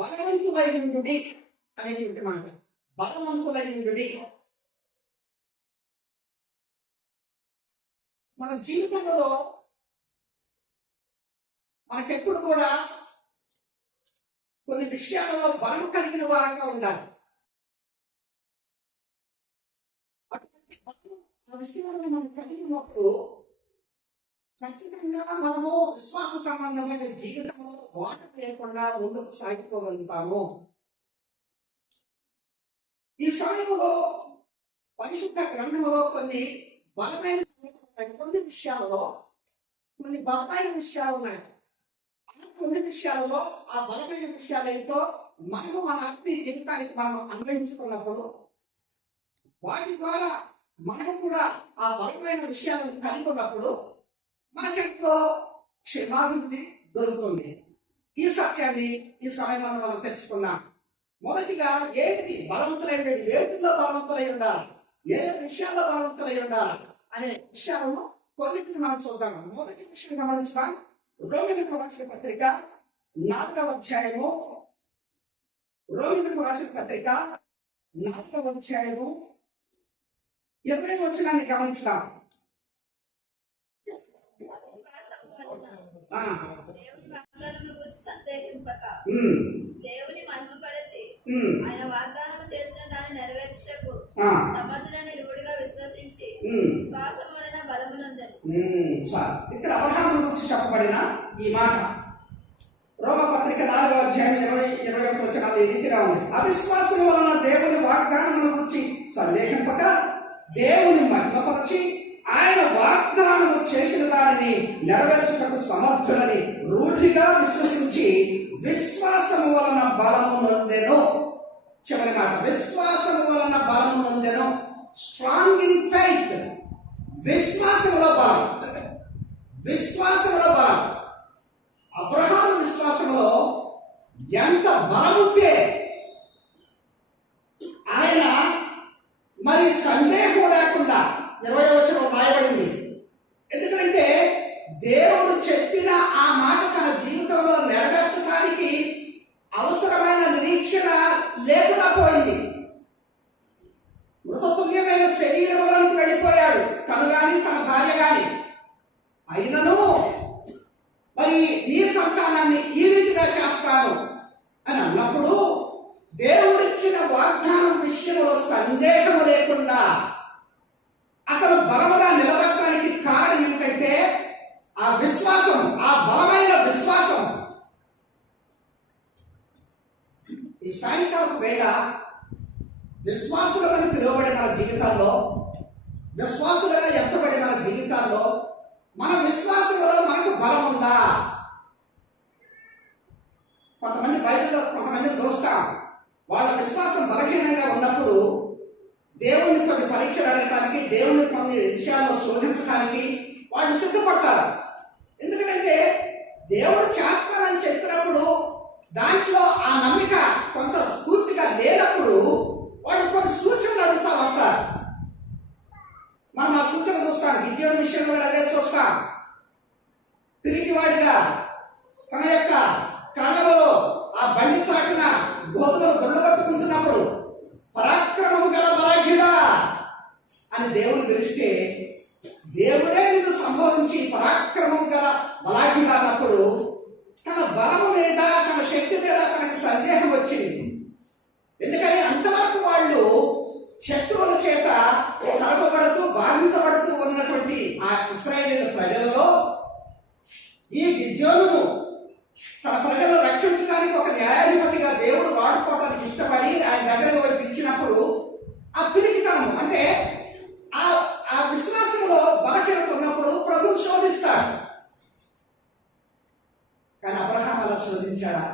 బలవంతులైనడి అనేటువంటి మాట. బలవంతులైనడి. మన జీవితంలో మనకెప్పుడు కూడా కొన్ని విషయాలలో బలం కలిగిన వారంగా ఉండాలి. ఆ విషయాలను మనం కలిగినప్పుడు ఖచ్చితంగా మనము విశ్వాస సంబంధమైన జీవితంలో వాట లేకుండా ముందుకు సాగిపోగలుగుతాము. ఈ సమయంలో పరిశుద్ధ గ్రంథంలో కొన్ని బలమైన కొన్ని విషయాలలో కొన్ని బలమైన విషయాలు ఉన్నాయి. కొన్ని విషయాలలో ఆ బలమైన విషయాలు ఏంటో మనము మన అన్ని జీవితానికి మనం అన్వయించుకున్నప్పుడు వాటి ద్వారా మనము కూడా ఆ బలమైన విషయాలను కనుగొన్నప్పుడు మనకెంతో క్షేమాభివృద్ధి దొరుకుతుంది. ఈ సత్యాన్ని ఈ సమయంలో మనం తెలుసుకున్నాం. మొదటిగా ఏమిటి బలవంతులైన వేటిలో బలవంతులై ఉండాలి, ఏ విషయాల్లో బలవంతులై ఉండాలి అనే విషయాలను కొన్నిటిని మనం చూద్దాం. మొదటి విషయం గమనించుదాం. రోమిలకు రాసిన పత్రిక 4వ అధ్యాయము, రోమిలకు రాసిన పత్రిక 4వ అధ్యాయము 20వ వచనాన్ని గమనించుదాం. దేవుని మహిమపరచి ఆయన వాగ్దానం చేసిన దాన్ని నెరవేర్చుటకు సమర్థుడైన దేవుడిగా విశ్వసించి విశ్వాసం వలన బలమునందెను. ఇక్కడ అబ్రహాము గురించి చెప్పబడిన ఈ మాట రోమ పత్రిక 4వ అధ్యాయం 20-21 వచనాలు ఈ రీతిగా ఉంది. అవిశ్వాసం వలన దేవుని వాగ్దానం గురించి సందేహింపక దేవుని మహిమపరచి ఆయన వాగ్దానం చేసిన దానిని నెరవేర్చుటకు సమర్థుడని రూఢిగా విశ్వసించి విశ్వాసము వలన బలము నొందెను. చివరి మాట, విశ్వాసము వలన బలము నొందెను. Strong in faith. విశ్వాసములో బలం. విశ్వాసములో బలం. అబ్రహాము విశ్వాసంలో ఎంత బలం ఉంటే ఆయన మరి సందేహం లేకుండా 20వ వచనం రాయబడింది. ఎందుకంటే దేవుడు చెప్పిన ఆ మాట తన జీవితంలో నెరవేర్చడానికి అవసరమైన నిరీక్షణ లేకుండా పోయింది. మృతతుల్యమైన శరీరంలోకి వెళ్ళిపోయాడు తను గాని తన భార్య గాని. అయినను మరి నీ సంతానాన్ని ఈ రీతిగా చేస్తాను అని అన్నప్పుడు దేవుడిచ్చిన వాగ్దానం విషయంలో సందేహం లేకుండా అతను బలముగా నిలబడటానికి కారణం ఏంటంటే ఆ విశ్వాసం, ఆ బలమైన విశ్వాసం. ఈ సాయంకాలం వేళ విశ్వాసులుగా పిలువబడిన మన జీవితాల్లో, విశ్వాసులుగా ఎంచబడిన మన జీవితాల్లో మన విశ్వాసంలో మనకు బలం ఉందా? కొంతమంది బైబిల్లో కొంతమంది చూస్తాం, వాళ్ళ విశ్వాసం బలహీనంగా ఉన్నప్పుడు దేవుని కొన్ని పరీక్షలు అడగటానికి, దేవుని కొన్ని విషయాల్లో శోధించడానికి వాళ్ళు సిద్ధపడతారు. ఎందుకంటే దేవుడు చేస్తానని చెప్పినప్పుడు దాంట్లో ఆ నమ్మిక కొంత స్ఫూర్తిగా లేనప్పుడు వాళ్ళు కొన్ని సూచనలు అడుగుతా వస్తారు. మనం ఆ సూచన చూస్తాం. గిద్యోను విషయంలో అదే చూస్తాం. తిరిగివాడిగా తన యొక్క కళ్ళలో ఆ బండి చాటున గోధుమలు దొండగట్టుకుంటున్నప్పుడు పరాక్రమము గల బలాఢ్యుడా అని దేవుడు పిలిస్తే దేవుడే నిన్ను సంబోధించి పరాక్రమం గల బలాఢ్యుడా అన్నప్పుడు తన బలము మీద, తన శక్తి మీద తనకు సందేహం వచ్చింది. ఎందుకని అంతవరకు వాళ్ళు శత్రువుల చేత తరపబడుతూ బాధించబడుతూ ఉన్నటువంటి ఆ ఇశ్రాయేలు ప్రజలలో ఈ గిద్యోను తన ప్రజలను రక్షించడానికి ఒక న్యాయాధిపతిగా దేవుడు వాడుకోవడానికి ఇష్టపడి ఆయన దగ్గరకు వైపు ఇచ్చినప్పుడు ఆ పిరికితనం అంటే ఆ విశ్వాసంలో బలహీనత ఉన్నప్పుడు ప్రభువు శోధిస్తాడు. కానీ అబ్రహాము అలా శోధించాడా?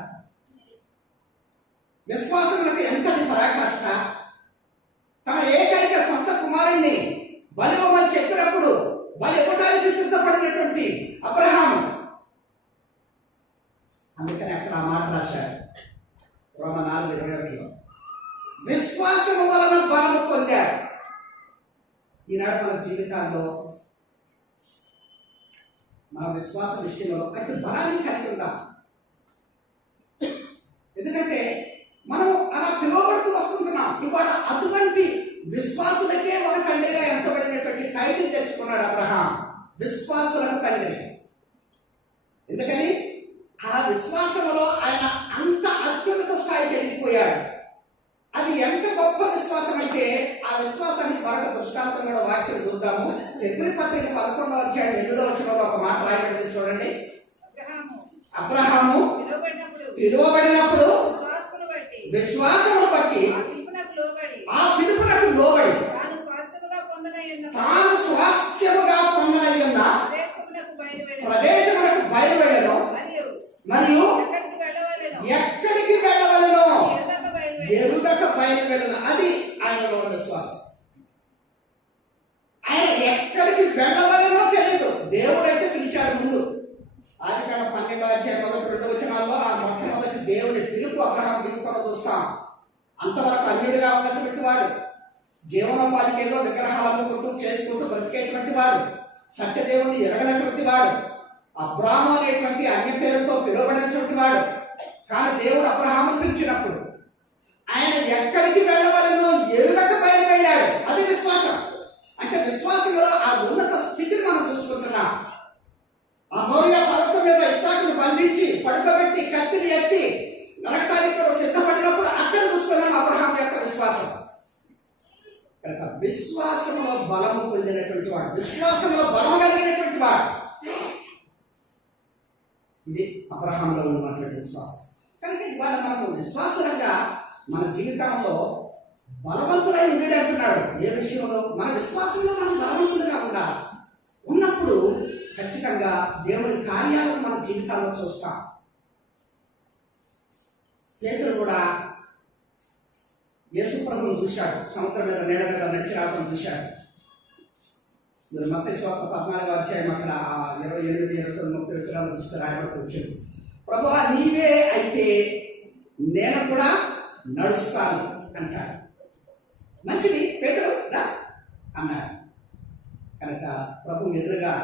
విశ్వాసములకు ఎంతటి పరాకాష్ట! తన ఏకైక సొంత కుమారుణ్ణి బలి ఇవ్వమని చెప్పినప్పుడు బలి ఇవ్వడానికి సిద్ధపడినటువంటి అబ్రహాము. అందుకని అక్కడ ఆ మాట రాశాడు రోమ 4:21. విశ్వాసము వలన బలము పొందాడు. ఈనాడు మన జీవితాల్లో మన విశ్వాస విషయంలో అటు బలాన్ని కలిగి ఉందా? ఎందుకంటే మనం అలా పిలువబడుతూ వస్తుంటున్నాం. ఇవాళ అటువంటి విశ్వాసులకే ఒక తండ్రిగా ఎంచబడినటువంటి టైటిల్ తెచ్చుకున్నాడు అబ్రహాం, విశ్వాసులకు తండ్రి. ఎందుకని ఆ విశ్వాసంలో ఆయన అంత అత్యున్నత స్థాయికి ఎదిగిపోయాడు. అది ఎంత గొప్ప విశ్వాసం అంటే ఆ విశ్వాసానికి మరొక దృష్టాంతం కూడా వాక్యం చూద్దాము. హెబ్రీ పత్రిక 11వ అధ్యాయం 8వ వచనంలో ఒక మాట రాయబడింది చూడండి. అబ్రహాము పిలువబడినప్పుడు విశ్వాసమును బట్టి ఆ పిలుపునకు లోబడి తాను స్వాస్థ్యముగా పొందనయ్యున్న ప్రదేశమునకు బయలువెళ్ళను, మరియు ఎక్కడికి వెళ్ళవలెనో ఎరుగక బయలువెళ్ళను. అది ఆయనలో ఉన్న విశ్వాసం. ఆయన ఎక్కడికి వెళ్ళవలెనో తెలియదు, దేవుడైతే పిలిచాడు. ముందు ఆదికాండం 12వ అధ్యాయం 1-2 వచనాల్లో ఆ మొట్టమొదటి దేవుని పిలుపు అబ్రహాం పిలుపులో చూస్తాం. అంతవరకు అన్యుడిగా ఉన్నటువంటి వాడు, జీవనోపాధికి ఏదో విగ్రహాలు అమ్ముకుంటూ చేసుకుంటూ బ్రతికేటువంటి వాడు, సత్యదేవుని ఎరగనటువంటి వాడు, అబ్రాము అనేటువంటి అన్య పేరుతో పిలువబడినటువంటి వాడు. కానీ దేవుడు అబ్రహామును పిలిచినప్పుడు ఆయన ఎక్కడికి వెళ్ళవలనో ఎరుగక బయలువెళ్ళాడు. అది విశ్వాసం. అంటే విశ్వాసంలో ఆ ఉన్నత స్థితిని మనం చూసుకుంటున్నాం. ఆ మోరియా పర్వతం మీద ఇస్సాకును బంధించి పడుకోబెట్టి కత్తిని ఎత్తి నరకటానికి కూడా సిద్ధపడినప్పుడు అక్కడ చూస్తున్నాం అబ్రహాం యొక్క విశ్వాసం. కనుక విశ్వాసంలో బలము పొందినటువంటి వాడు, విశ్వాసంలో బలము కలిగినటువంటి వాడు, ఇది అబ్రహాంలో ఉన్నటువంటి విశ్వాసం. కనుక ఇవాళ మనము విశ్వాసంగా మన జీవితంలో బలవంతులై ఉండేది అంటున్నాడు. ఏ విషయంలో? మన విశ్వాసంలో మనం బలవంతులుగా ఉండాలి. ఉన్నప్పుడు ఖచ్చితంగా దేవుని కార్యాలను మన జీవితాల్లో చూస్తాం. పేతురు కూడా యేసు ప్రభువును చూశాడు, సముద్రం మీద నీళ్ళ మీద నడిచి రావడం చూశాడు. మీరు మత్తయి సువార్త 14వ అధ్యాయం అక్కడ 28, 29, 30 వచనాలు చూస్తే రాయబడుతూ వచ్చింది. ప్రభువా నీవే అయితే నేను కూడా నడుస్తాను అంటాడు. మంచిది పేతురు రా అన్నాడు. కనుక ప్రభు ఎదురుగా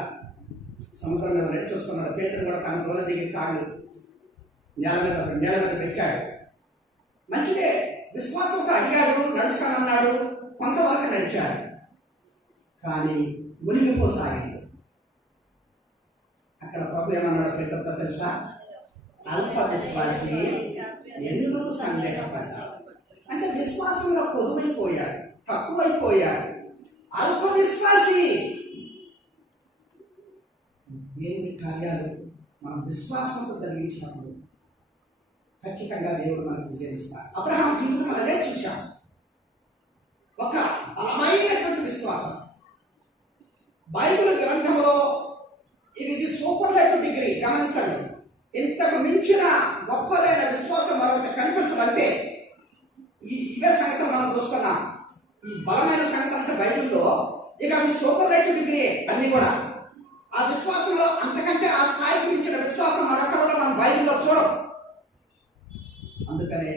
సముద్రం మీద నడిచి వస్తున్నాడు. పేతురు కూడా తన దూర దిగి కాళ్ళు నేల మీద పెట్టాడు. మంచిదే, విశ్వాసంతో అడిగాడు, నడుస్తానన్నాడు, కొంతవరకు నడిచాడు. కానీ మునిగిపోసాగింది. అక్కడ ప్రభు ఏమన్నాడు పేతురుతో తెలుసా? అల్ప విశ్వాసి ఎందుకు సందేహపడ్డాడు. అంటే విశ్వాసంలో కొదువైపోయాడు, తక్కువైపోయాడు, అల్ప విశ్వాసి. దేవుని కార్యాలు మనం విశ్వాసంతో జరిగించినప్పుడు ఖచ్చితంగా దేవుడు మనకు విజయిస్తాడు. అబ్రహాం జీవితం అలాగే చూశాం. ఒక బలమైనటువంటి విశ్వాసం. బైబిల్ గ్రంథంలో ఇది సూపర్లైటివ్ డిగ్రీ. గమనించండి, ఇంతకు మించిన గొప్పదైన విశ్వాసం మరొకటి కనిపించదంటే ఇవే సంగతులు మనం చూస్తున్నాం. ఈ బలమైన సంగతి అంటే బైబిల్లో ఇక అవి సూపర్లైటివ్ డిగ్రీ అన్ని కూడా. ఆ విశ్వాసంలో అంతకంటే ఆ స్థాయికి మించిన విశ్వాసం మరొకటిలో మనం బైబిల్లో చూడం. అందుకనే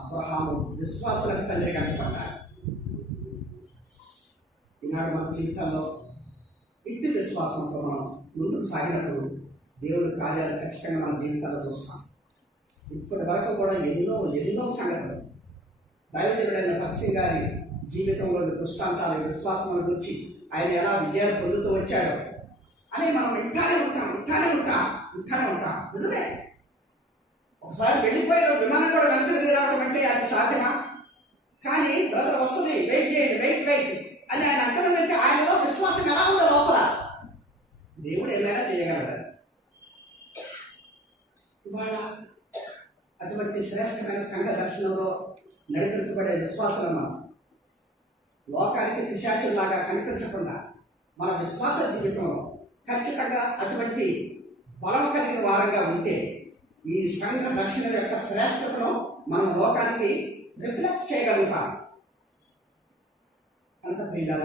అబ్రహాము విశ్వాసులకు తండ్రిగా ఎంచబడ్డాడు. ఈనాడు మన జీవితంలో ఇట్టి విశ్వాసంతో మనం ముందుకు సాగినప్పుడు దేవుడి కార్యాలు ఖచ్చితంగా మన జీవితాల్లో చూస్తాం. ఇప్పటి వరకు కూడా ఎన్నో సంగతులు దైవజనుడైన భక్సింగ్ గారి జీవితంలోని దృష్టాంతాలు, విశ్వాసం గురించి ఆయన ఎలా విజయాలు పొందుతూ వచ్చాడో అని మనం వింటానే ఉంటాం. నిజమే. ఒకసారి వెళ్ళిపోయారు, విమానం కూడా వెంటనే రావడం అంటే అది సాధ్యమా? కానీ బ్రదర్ వస్తుంది, వెయిట్ చేయండి, వెయిట్ అని ఆయన అంటారంటే ఆయనలో విశ్వాసం ఎలా ఉందో లోపల. దేవుడు ఏమైనా చేయగలడు. ఇవాళ అటువంటి శ్రేష్టమైన సంఘ దర్శనంలో నడిపించబడే విశ్వాసం మనం లోకానికి పిశాచుల్లాగా కనిపించకుండా మన విశ్వాస జీవితంలో ఖచ్చితంగా అటువంటి బలం కలిగిన వారంగా ఉంటే ఈ సంఘ దర్శనం యొక్క శ్రేష్టతను మనం లోకానికి రిఫ్లెక్ట్ చేయగలుగుతాం. అంత పిల్లల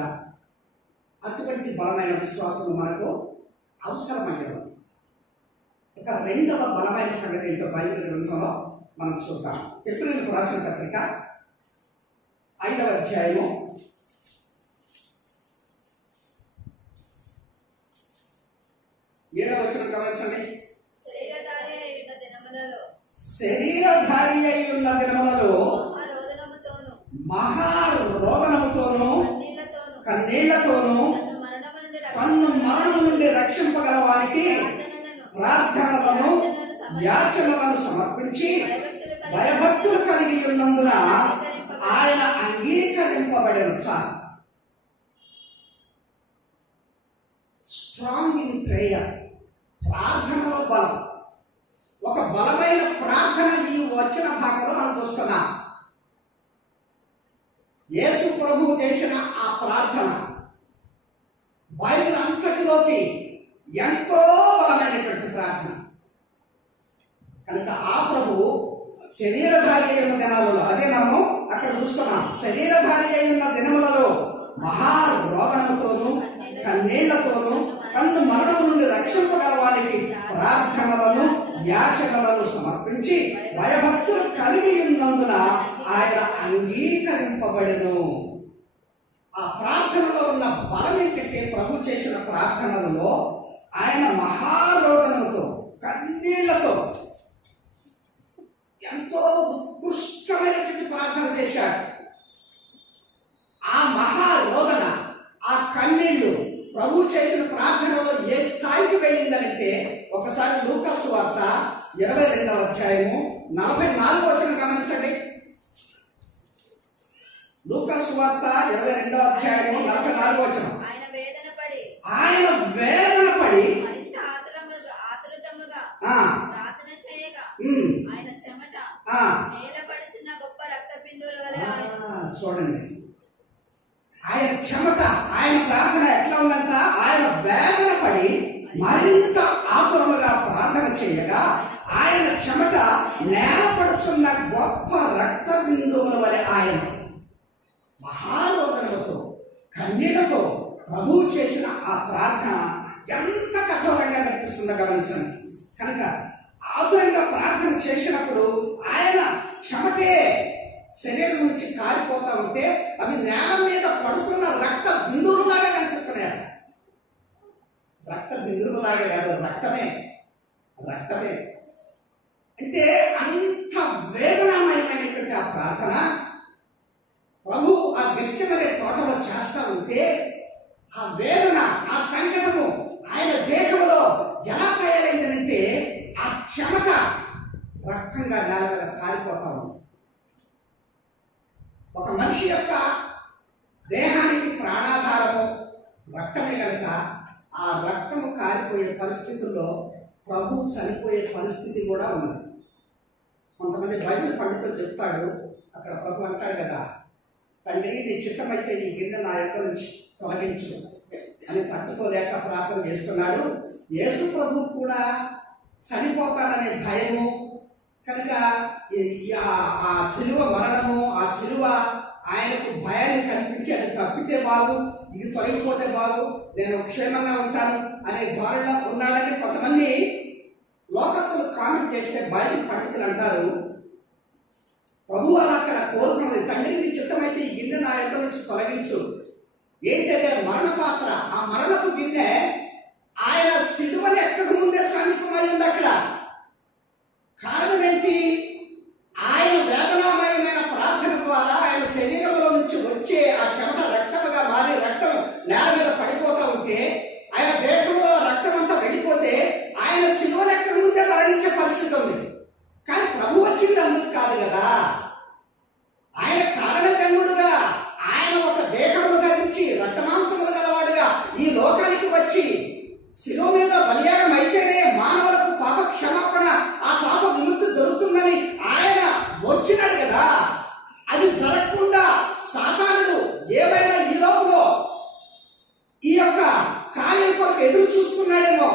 అటువంటి బలమైన విశ్వాసం మనకు అవసరమైనది. ఇక రెండవ బలమైన సంగతి ఏంటో బైబిల్ గ్రంథంలో మనం చూద్దాం. హెబ్రీయులకు రాసిన పత్రిక 5వ అధ్యాయము 7వ వచనం గమనించండి. శరీరధారి ఉన్న దినములలో మహారోదనముతోను కన్నీళ్లతోను తన్ను మరణము నుండి రక్షింపగల వారికి ప్రార్థనలను యాచనలను సమర్పించి భయభక్తులు కలిగి ఉన్నందున ఆయన అంగీకరింపబడెను. చాలు. స్ట్రాంగ్ ఇన్ ప్రేయర్, ప్రార్థనలో బలం. ఒక బలమైన ప్రార్థన ఈ వచ్చిన భాగంలో మనం చూస్తున్నాం. యేసు ప్రభువు చేసిన ఆ ప్రార్థన బైబిల్ అంతటిలోకి ఎంతో బలమైనటువంటి ప్రార్థన కనుక ఆ ప్రభువు శరీరధారి అయిన దినాలలో, అదే మనము అక్కడ చూస్తున్నాం, శరీరధారి అయిన దినములలో మహారోదనముతోను కన్నీళ్లతోను తన్ను మరణము నుండి రక్షింపగల వారికి ప్రార్థనలను యాచనలను సమర్పించి భయభక్తులు కలిగి ఉన్నందున ఆయన అంగీకరింపబడెను. ఆ ప్రార్థనలో ఉన్న బలం ఏంటంటే, ప్రభు చేసిన ప్రార్థనలలో ఆయన మహారోదనముతో కన్నీళ్లతో ఎంతో ఉత్కృష్టమైనటువంటి ప్రార్థన చేశాడు. ఆ మహారోదన, ఆ కన్నీళ్లు ప్రభు చేసిన ప్రార్థనలో ఏ స్థాయికి వెళ్ళిందంటే, ఒకసారి లూకా సువార్త 22వ అధ్యాయము 44వ వచనం గమనించండి. లూకా సువార్త 22వ అధ్యాయము 44వ వచనం. ఆయన వేదన పడి చూడండి, ఆయన చెమట, ఆయన ప్రార్థన ఎట్లా ఉందంట, ఆయన వేదన పడి మరింత ఆతురముగా ప్రార్థన చేయగా ఆయన చెమట నేలపడుచున్న గొప్ప రక్త బిందువుల వలె ఆయన మహారోదనలతో కన్నీళ్లతో ప్రభువు చేసిన ఆ ప్రార్థన ఎంత కఠోరంగా కనిపిస్తుందో గమనించండి. కనుక ఆతురంగా ప్రార్థన చేసినప్పుడు ఆయన చెమటే శరీరం నుంచి కారిపోతా ఉంటే అవి నేల మీద పడుతున్న రక్త బిందువులాగా కనిపిస్తున్నాయి. రక్త బిందువులాగా కాదు, రక్తమే అంటే అంత వేదనామయమైనటువంటి ఆ ప్రార్థన ప్రభు ఆ గెస్టమనే తోటలో చేస్తా ఉంటే ఆ వేదన, ఆ సంకటము ఆయన దేహంలో ఎలా తయారైందంటే ఆ చెమట రక్తంగా నేల మీద కారిపోతా ఉంది. ఒక మనిషి యొక్క దేహానికి ప్రాణాధారము రక్తమే కనుక ఆ రక్తము కారిపోయే పరిస్థితుల్లో ప్రభు చనిపోయే పరిస్థితి కూడా ఉన్నది. కొంతమంది బైబిల్ పండితులు చెప్తాడు, అక్కడ ప్రభు అంటాడు కదా, తండ్రి నీ చిత్తమైతే ఈ గిన్నె నా యొక్క నుంచి తొలగించు అని తట్టుకోలేక ప్రార్థన చేస్తున్నాడు. యేసు ప్రభు కూడా చనిపోతాననే భయము కనుక ఆ శిలువ మరణము, ఆ శిలువ ఆయనకు భయాన్ని కనిపించి అది తప్పితే బాగు, ఇది తొలగిపోతే బాగు, నేను క్షేమంగా ఉంటాను అనే ధోరణిలో ఉన్నాడని కొంతమంది లోకస్తులు కామెంట్ చేస్తే బైబిల్ పండితులు అంటారు, ప్రభు అలా అక్కడ కోరుకున్నది, తండ్రి నీ చిత్తమైతే ఈ గిన్నె నా యొక్క నుంచి తొలగించు. ఏంటంటే మరణ పాత్ర, ఆ మరణపు గిన్నె ఆయన శిలువని ఎక్కక ముందే సమీపమై ఉంది. అక్కడ కారణం ఏంటి? ఆయన వేదనామయమైన ప్రార్థన ద్వారా ఆయన శరీరంలో నుంచి వచ్చే ఆ చెమట రక్తముగా మారి రక్తం నేల మీద పడిపోతూ ఉంటే, ఆయన దేహంలో రక్తం అంతా వెళ్ళిపోతే ఆయన శిలువని ఎక్కక ముందే మరణించే పరిస్థితి ఉంది. కానీ ప్రభు వచ్చింది అందుకు కాదు కదా, ఆయన కారణజన్ముడుగా, ఆయన ఒక దేహమును ధరించి రక్తమాంసములు గలవాడుగా ఈ లోకానికి వచ్చి శిలువ మీద బలియాగం అయితేనే మానవులకు పాప క్షమాపణ, ఆ పాప విముక్తి దొరుకుతుందని ఆయన వచ్చినాడు కదా. అది జరగకుండా సాతానుడు ఏమైనా ఈ లోపల ఈ యొక్క కార్యం కొరకు ఎదురు చూస్తున్నాడేమో.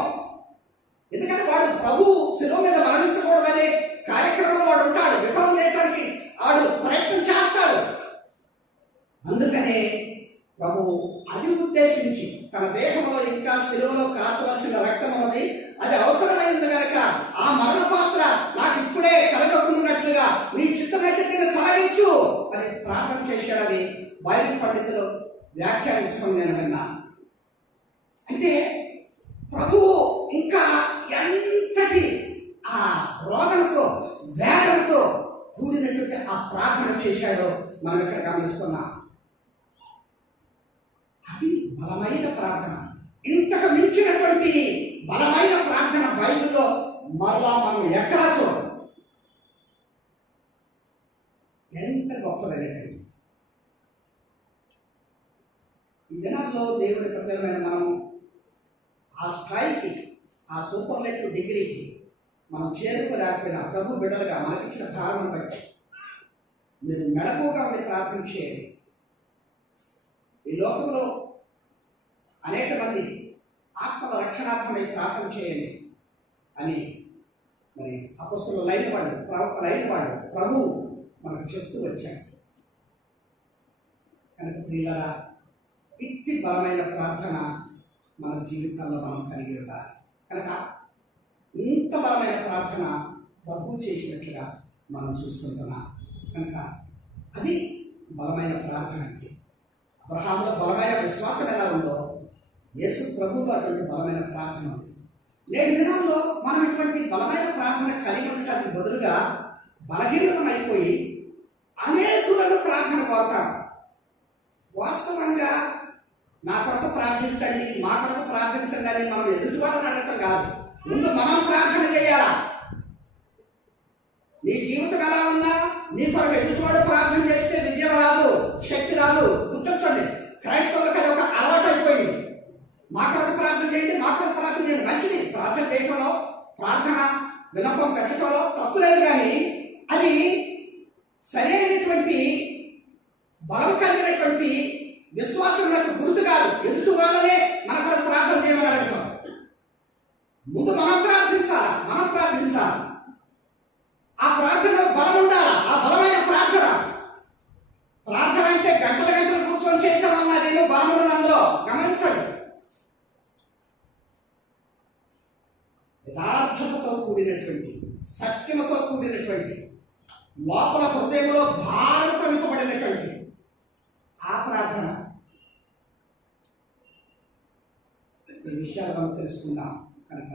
ఎందుకంటే వాడు ప్రభు శిలువ మీద మరణించకూడదనే కార్యక్రమం వాడు ఉంటాడు, విఫలం చేయడానికి వాడు ప్రయత్నం చేస్తాడు. అందుకనే ప్రభు అది ఉద్దేశించి తన దేహంలో ఇంకా శిలువలో కాచవలసిన రక్తం ఉన్నది, అది అవసరమైంది కనుక ఆ మరణ పాత్ర నాకు ఇప్పుడే కలగకున్నట్లుగా నీ చిత్తమైతే నేను తాగించు అని ప్రార్థన చేశాడని బైబిల్ పండితులు వ్యాఖ్యానించడం నేను విన్నాను. అంటే ప్రభువు ఇంకా ఎంతటి ఆ రోగంతో వేదనతో కూడినటువంటి ఆ ప్రార్థన చేశాడో మనం ఇక్కడ గమనిస్తున్నాం. అది బలమైన ప్రార్థన. ఇంతకు మించినటువంటి బలమైన ప్రార్థన బైబిల్లో మరలా మనం ఎక్కడా చూడం. ఎంత గొప్పదైనటువంటి ఈ దినాల్లో దేవుడి ప్రజలమైన మనం ఆ స్థాయికి, ఆ సూపర్లెటివ్ డిగ్రీకి మనం చేరుకోలేకపోయినా ప్రభు బిడ్డలుగా మనకిచ్చిన భారం బట్టి మీరు మెడకుగా ఉండి ప్రార్థన చేయండి. ఈ లోకంలో అనేక మంది ఆత్మల రక్షణాత్మకై ప్రార్థన చేయండి అని మరి అపొస్తలులు లైన వాళ్ళు, ప్రవక్తలైన వాళ్ళు ప్రభు మనకు చెప్తూ వచ్చాడు. కనుక ప్రియులారా, ఇట్టి బలమైన ప్రార్థన మన జీవితాల్లో మనం కలిగి ఉండాలి. కనుక ఇంత బలమైన ప్రార్థన ప్రభు చేసినట్లుగా మనం చూస్తుంటున్నాం. కనుక అది బలమైన ప్రార్థన. అంటే అబ్రహాములో బలమైన విశ్వాసం ఎలా ఉందో యేసు ప్రభువులో అటువంటి బలమైన ప్రార్థన ఉంది. నేటి దినాల్లో మనం ఇటువంటి బలమైన ప్రార్థన కలిగి ఉండటానికి బదులుగా బలహీనమైపోయి అనేకులను ప్రార్థన కోరుతాం. వాస్తవంగా నా కొరకు ప్రార్థించండి, మా కొరకు ప్రార్థించండి అని మనం ఎదుటి వాళ్ళని అడగటం కాదు. ముందు మనం ప్రార్థన చేయాలా. నీ జీవితం ఎలా ఉన్నా నీ కొరకు ఎదుటివాడు ప్రార్థన చేస్తే విజయం రాదు, శక్తి రాదు. గుర్తించండి, క్రైస్తవులకు అది ఒక అలవాటు అయిపోయింది. మా కొరకు ప్రార్థన చేయండి, మా కొరకు ప్రార్థన చేయండి. మంచిది, ప్రార్థన చేయటంలో, ప్రార్థన విన్నపం పెట్టడంలో తప్పు లేదు. కానీ అది సరైనటువంటి బలం కలిగినటువంటి విశ్వాసం యొక్క గుర్తు కాదు. ఎదుటి వాళ్ళనే మన కొరకు ప్రార్థన చేయమని అడుగుతాం. ముందు మనం ప్రార్థించాలి, మనం ప్రార్థించాలి. ఆ ప్రార్థనలో బలం ఉండాలి. ఆ బలమైన ప్రార్థన. ప్రార్థన అంటే గంటల గంటలు కూర్చొని చేయటం వల్ల అదేమో బలం ఉండదు. అందులో గమనించండి, యథార్థతతో కూడినటువంటి, సత్యముతో కూడినటువంటి, లోపల హృదయంలో భారంతో నింపబడినటువంటి ఆ ప్రార్థన. ఈ విషయాలు మనం తెలుసుకుందాం. కనుక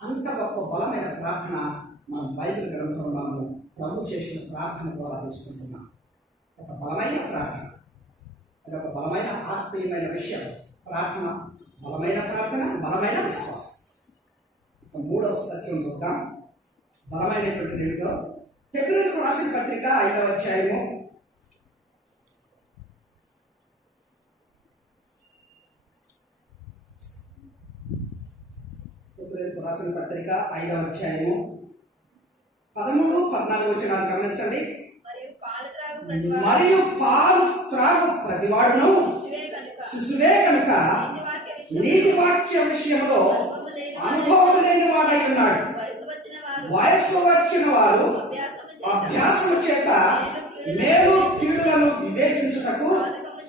అంత గొప్ప బలమైన ప్రార్థన మనం బైబిల్ గ్రంథంలో ప్రభు చేసిన ప్రార్థన ద్వారా తెలుసుకుంటున్నాం. ఒక బలమైన ప్రార్థన, అది ఒక బలమైన ఆత్మీయమైన విషయం. ప్రార్థన, బలమైన ప్రార్థన, బలమైన విశ్వాసం. ఒక మూడవ సత్యం చూద్దాం. బలమైనటువంటిది ఏమిటో హెబ్రీయులకు రాసిన పత్రిక 5వ అధ్యాయము 5వ అధ్యాయము 13, 14 వచనాలు గమనించండి. మరియు పాలు త్రాగు ప్రతివాడును శిశువే కనుక నీతి వాక్య విషయంలో అనుభవం లేని వాడై ఉన్నాడు. వయసు వచ్చిన వారు అభ్యాసము చేత మేలు కీడులను వివేచించుటకు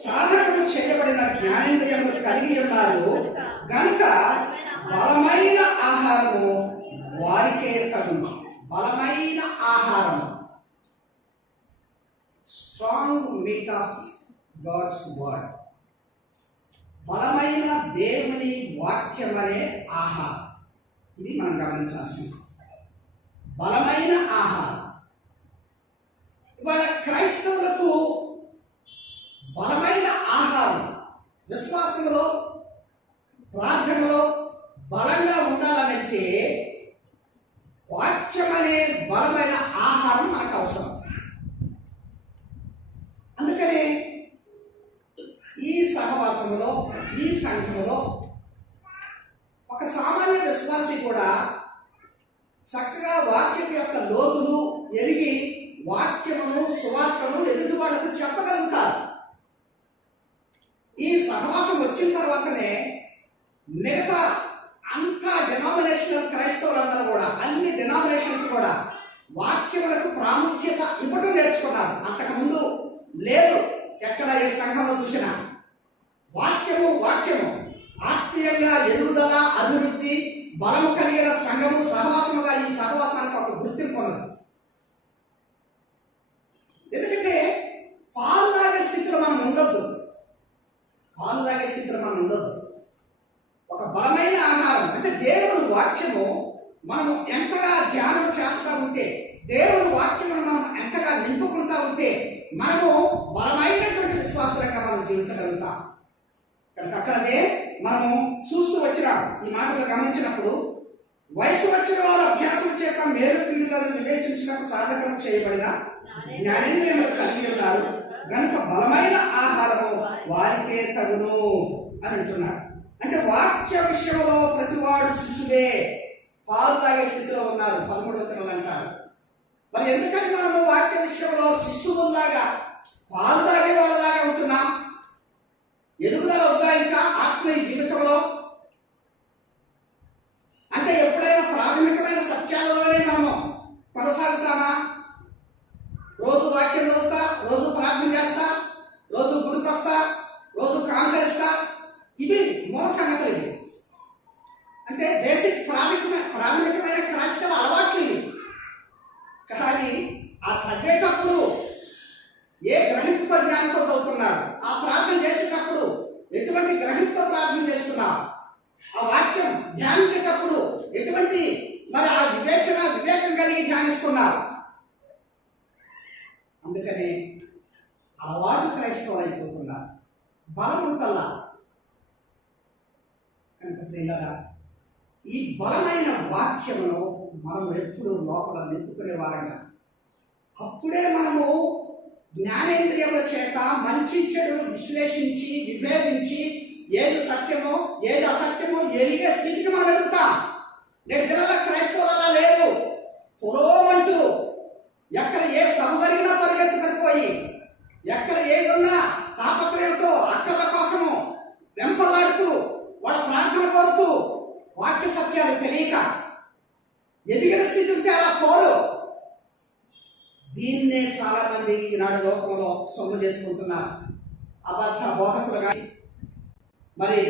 సాధకులు చేయబడిన జ్ఞానేంద్రియములు కలిగి ఉన్నారు. కనుక బలమైన ఆహారము వారికే తగును. బలమైన ఆహారము, strong meat of God's word. బలమైన దేవుని వాక్యం అనే ఆహారం. ఇది మనం గమనించాల్సింది. బలమైన ఆహారం. ఇవాళ క్రైస్తవులకు బలమైన ఆహారం, విశ్వాసంలో, ప్రార్థనలో బలంగా ఉండాలంటే వాక్యం అనే బలమైన ఆహారం మనకు అవసరం. అందుకనే ఈ సహవాసంలో, ఈ సంఘంలో ఒక సామాన్య విశ్వాసి కూడా చక్కగా వాక్యం యొక్క లోతును ఎరిగి వాక్యమును, సువార్తను ఎదుటి వాళ్ళకు చెప్పగలుగుతారు. ఈ సహవాసం వచ్చిన తర్వాతనే మిగతా అంతా డినామినేషనల్ క్రైస్తవులందరూ కూడా, అన్ని డినామినేషన్స్ కూడా వాక్యములకు ప్రాముఖ్యత ఇవ్వటం నేర్చుకున్నారు. అంతకుముందు లేదు. ఎక్కడ ఏ సంఘంలో చూసినా వాక్యము ఆత్మీయంగా ఎదుగుదల, అభివృద్ధి, బలము కలిగిన సంఘము, సహవాసముగా ఈ సహవాసానికి ఒక గుర్తింపు ఉన్నది. ఎందుకంటే పాలు తాగే స్థితిలో మనం ఉండొద్దు. ఒక బలమైన మనము చూస్తూ వచ్చినాం. ఈ మాటలు గమనించినప్పుడు వయసు వచ్చిన వారు అభ్యాసం చేత మేలు కీడులను వివేచించడానికి సాధకం చేయబడిన జ్ఞానేంద్రియములు కలిగి ఉన్నారు కనుక బలమైన ఆహారము వారికే తగును అని అంటున్నాడు. అంటే వాక్య విషయంలో ప్రతివాడు శిశువే, పాలు తాగే స్థితిలో ఉన్నారు. 13వ వచనం అంటారు. మరి ఎందుకని మనము వాక్య విషయంలో శిశువులాగా పాలు తాగే వాళ్ళలాగా ఉంటున్నాం? ఎదుగుదల అవుతా ఇంకా ఆత్మీయ జీవితంలో అంటే ఎప్పుడైనా ప్రాథమికమైన సత్యాలలోనే మనము కొనసాగుతామా? రోజు వాక్యం చదువుతా, రోజు ప్రార్థన చేస్తా, రోజు గుడికి వస్తా, రోజు కాంకరిస్తా, ఇది మూల సంగతులు. ఇవి అంటే బేసిక్ ప్రాథమికమైన క్రైస్తవ అలవాట్లు ఇవి. కానీ ఆ చదివేటప్పుడు ఏ గ్రహింపు జ్ఞానంతో చదువుతున్నారు, ఆ ప్రార్థన చేసేటప్పుడు ఎటువంటి గ్రహింపుతో ప్రార్థన చేస్తున్నారు, ఆ వాక్యం ధ్యానించేటప్పుడు ఎటువంటి మరి ఆ వివేకం కలిగి ధ్యానిస్తున్నారు. అందుకని అలవాటు క్రైస్తవులు అయిపోతున్నారు. బలం ఉంటల్లా. కనుక ఈ బలమైన వాక్యమును మనం ఎప్పుడు లోపల నింపుకునే వారంగా, అప్పుడే మనము జ్ఞానేంద్రియముల చేత మంచి చెడును విశ్లేషించి విభేదించి ఏది సత్యమో ఏది అసత్యమో ఎరిగే స్థితికి మనం ఎదుగుతాం. నేటి దినాల క్రైస్తవులు లేదు. పొలోమంటూ ఎక్కడ ఏ సభ జరిగినా పరిగెత్తుకపోయి, ఎక్కడ ఏదున్నా తాపత్రయంతో అక్కల కోసము వెంపలాడుతూ వాళ్ళ ప్రార్థన కోరుతూ వాక్య సత్యాలు తెలియక ఎదిగిన స్థితి ఉంటే అలా పోరు. దీన్నే చాలా మంది ఈనాడు లోకంలో సొమ్ము చేసుకుంటున్నారు. అబద్ధ బోధకులు కానీ మరి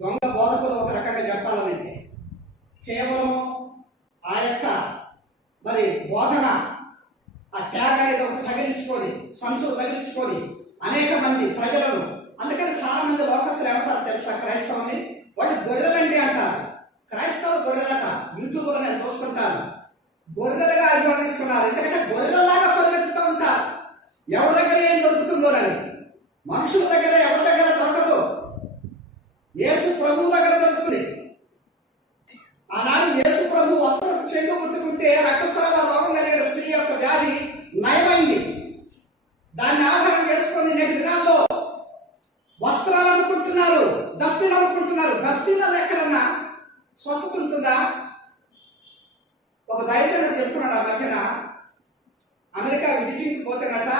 దొంగ బోధకులు ఒక రకంగా చెప్పాలంటే కేవలం ఆ యొక్క మరి బోధన ఆ ట్యాగ్ అనేది ఒక తగిలించుకొని సంచులు తగిలించుకొని అనేక మంది ప్రజలను, అందుకని చాలా మంది లోకస్తులు ఏమంటారు తెలుసా క్రైస్తవుని? వాళ్ళు గొర్రెలండి అంటారు. క్రైస్తవులు గొర్రెలట. యూట్యూబ్లో నేను చూస్తుంటాను. గొర్రెలుగా అభివర్ణిస్తున్నారు. ఎందుకంటే గొర్రెలలాగా పరిగెత్తుతూ ఉంటారు. ఎవరి దగ్గర ఏం దొరుకుతుందోనని. మనుషుల దగ్గర ఎవరి దగ్గర దొరకదు, యేసు ప్రభు దగ్గర దొరుకుతుంది. ఆనాడు యేసు ప్రభు వస్త్రం చెంగు ముట్టుకుంటే రక్తస్రావ రోగం కలిగిన స్త్రీ యొక్క వ్యాధి నయమైంది. దాన్ని ఆధారం చేసుకొని నేటి దినాల్లో వస్త్రాలు అమ్ముకుంటున్నారు, దస్తీలు అమ్ముకుంటున్నారు. దస్తీలలో ఎక్కడన్నా స్వస్థత ఉంటుందా? ఒక దైవజనుడు చెప్తున్నాడు, ఆ మధ్యన అమెరికా విజిటింగ్కి పోతున్నట.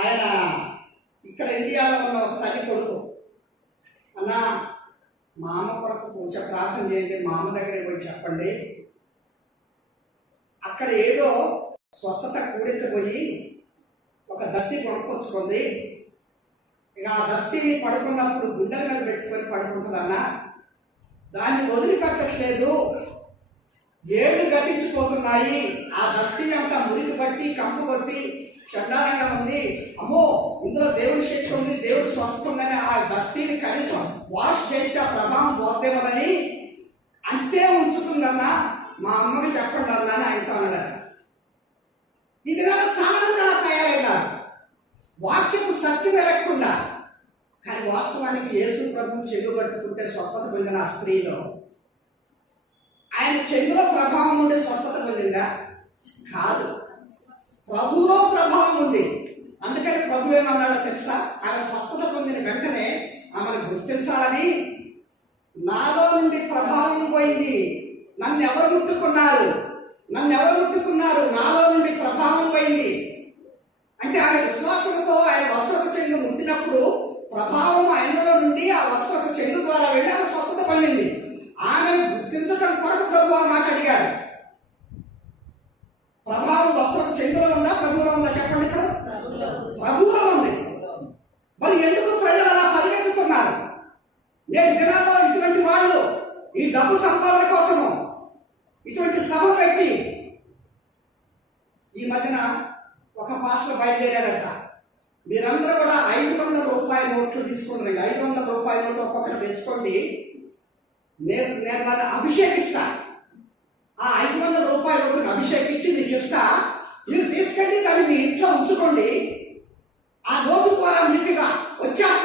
ఆయన ఇక్కడ ఇండియాలో ఉన్న ఒక తల్లి కొడుకు, అన్న మా అమ్మ కొరకు కొంచెం ప్రార్థన చేయండి, మా అమ్మ దగ్గరికి పోయి చెప్పండి, అక్కడ ఏదో స్వస్థత కూడెత్తిపోయి ఒక దస్తీ కొనుక్కొచ్చుకుంది, ఇక ఆ దస్తీని పడుకున్నప్పుడు గుండెల మీద పెట్టుకొని పడుకుంటుందన్న, దాన్ని వదిలిపెట్టట్లేదు, ఏళ్ళు గతించిపోతున్నాయి, ఆ దస్తీ అంతా మురికి పట్టి కంపు కొట్టి చండాలంగా ఉంది, అమ్మో ఇందులో దేవుడి శక్తి ఉంది, దేవుడు స్వస్థ ఉందని ఆ దస్తీని కనీసం వాష్ చేస్తే ఆ ప్రభావం పోతేమోనని అంతే ఉంచుతుందన్నా, మా అమ్మకి చెప్పండి అన్నా అని ఆయనతో అన్నాడట. ఇది చాలా మంది అలా తయారైనారు, వాక్యము సత్యం ఎరగకుండా. కానీ వాస్తవానికి యేసు ప్రభువు చెంగు పట్టుకుంటే స్వస్థత పొందిన ఆ స్త్రీలో ఆయన చెంగులో ప్రభావం ఉండే స్వస్థత పొందిందా? కాదు, ప్రభువులో ప్రభావం ఉంది. అందుకని ప్రభు ఏమన్నాడో తెలుసా? ఆమె స్వస్థత పొందిన వెంటనే ఆమెను గుర్తించాలని, నాలో నుండి ప్రభావం పోయింది, నన్ను ఎవరు ముట్టుకున్నారు, నాలో నుండి ప్రభావం పోయింది అంటే ఆమె విశ్వాసంతో ఆయన వస్త్రపు చెంగు ముట్టినప్పుడు ప్రభావం ఆయనలో నుండి ఆ వస్త్రపు చెంగు ద్వారా వెళ్ళి ఆమె స్వస్థత పొందింది. ఆమెను గుర్తించడం కొరకు ప్రభు ఆ మాట అడిగాడు. ప్రభావం వస్త్రపు చెంగులో ఉందా, ప్రభువులో ఉందా? చెప్పండి. ఇక్కడ ప్రభువులో ఉంది. మరి ఎందుకు ప్రజలు అలా పరిగెత్తుతున్నారు? నేటి దినాల్లో ఇటువంటి వాళ్ళు ఈ డబ్బు సంపాదన కోసము ఇటువంటి సభ పెట్టి, ఈ మధ్యన ఒక పాస్టర్ బయలుదేరాడట, మీరందరూ కూడా 500 రూపాయల నోట్లు తీసుకుని 500 రూపాయల నోట్లు ఒక్కొక్కటి తెచ్చుకోండి, నేను దాన్ని అభిషేకిస్తా, ఆ 500 రూపాయల నోటుని అభిషేకించి మీకు ఇస్తా, మీరు తీసుకెళ్ళి దాన్ని మీ ఇంట్లో ఉంచుకోండి, ఆ నోటు ద్వారా మీకు వచ్చేస్తా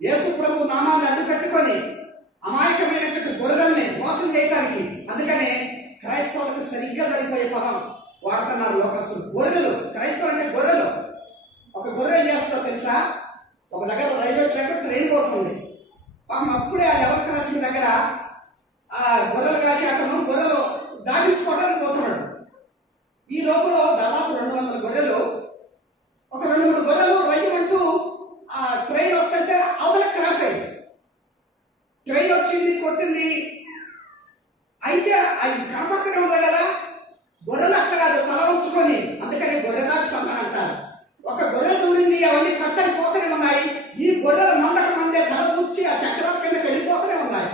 యేసు ప్రభు నామాన్ని అడ్డు పెట్టుకొని అమాయకమైనటువంటి గొర్రెల్ని మోసం చేయడానికి. అందుకనే క్రైస్తవులకు సరిగ్గా సరిపోయే పదం వాడుతున్నారు లోకస్తులు. గొర్రెలు. క్రైస్తవులు అంటే గొర్రెలు. ఒక గొర్రె ఏం చేస్తుందో తెలుసా? ఒక దగ్గర రైల్వే ట్రాక్ ట్రైన్ పోతుంది. పాపం అప్పుడే ఆ లెవెల్ క్రాసింగ్ దగ్గర ఆ గొర్రెలు కాసి అతను గొర్రెలు దాటించుకోవడానికి పోతున్నాడు. ఈ లోపల దాదాపు 200 గొర్రెలు, ఒక 2-3 గొర్రెలు రైతు ఆ ట్రైన్ వస్తుంటే అవతల క్రాస్ అయింది. ట్రైన్ వచ్చింది, కొట్టింది. అయితే అది కనపడుతూనే ఉంది కదా, గొర్రెలు అక్కడ కాదు తల వంచుకొని, అందుకని గొర్రెదాకా సంతానం అంటారు. ఒక గొర్రె దూరింది, అవన్నీ కట్టని పోతూనే ఉన్నాయి. ఈ గొర్రెల మందక మందే తల కూర్చి ఆ చక్రాల కింద వెళ్ళిపోతూనే ఉన్నాయి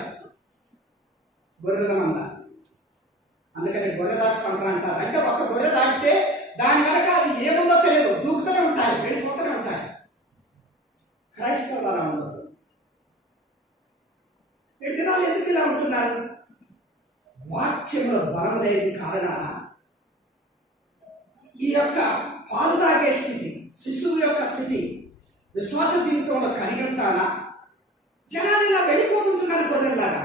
గొర్రెల మంద. అందుకని గొర్రెదాకా సంతానం అంటారు. అంటే ఒక గొర్రె దాటితే దాని వెనక అది ఏముందో తెలియదు, దూకుతూనే ఉంటాయి, వెళ్ళిపోతూనే ఉంటాయి. క్రైస్తవులు అలా ఉండదు. ఈ దినాలు ఎందుకు ఇలా ఉంటున్నారు? వాక్యంలో బలం లేని కారణాన ఈ యొక్క పాలు తాగే స్థితి, శిశువు యొక్క స్థితి, విశ్వాస జీవితంలో కలిగంటానా జనాలు ఇలా వెళ్ళిపోతుంటున్నారు గొర్రెల్లాగా.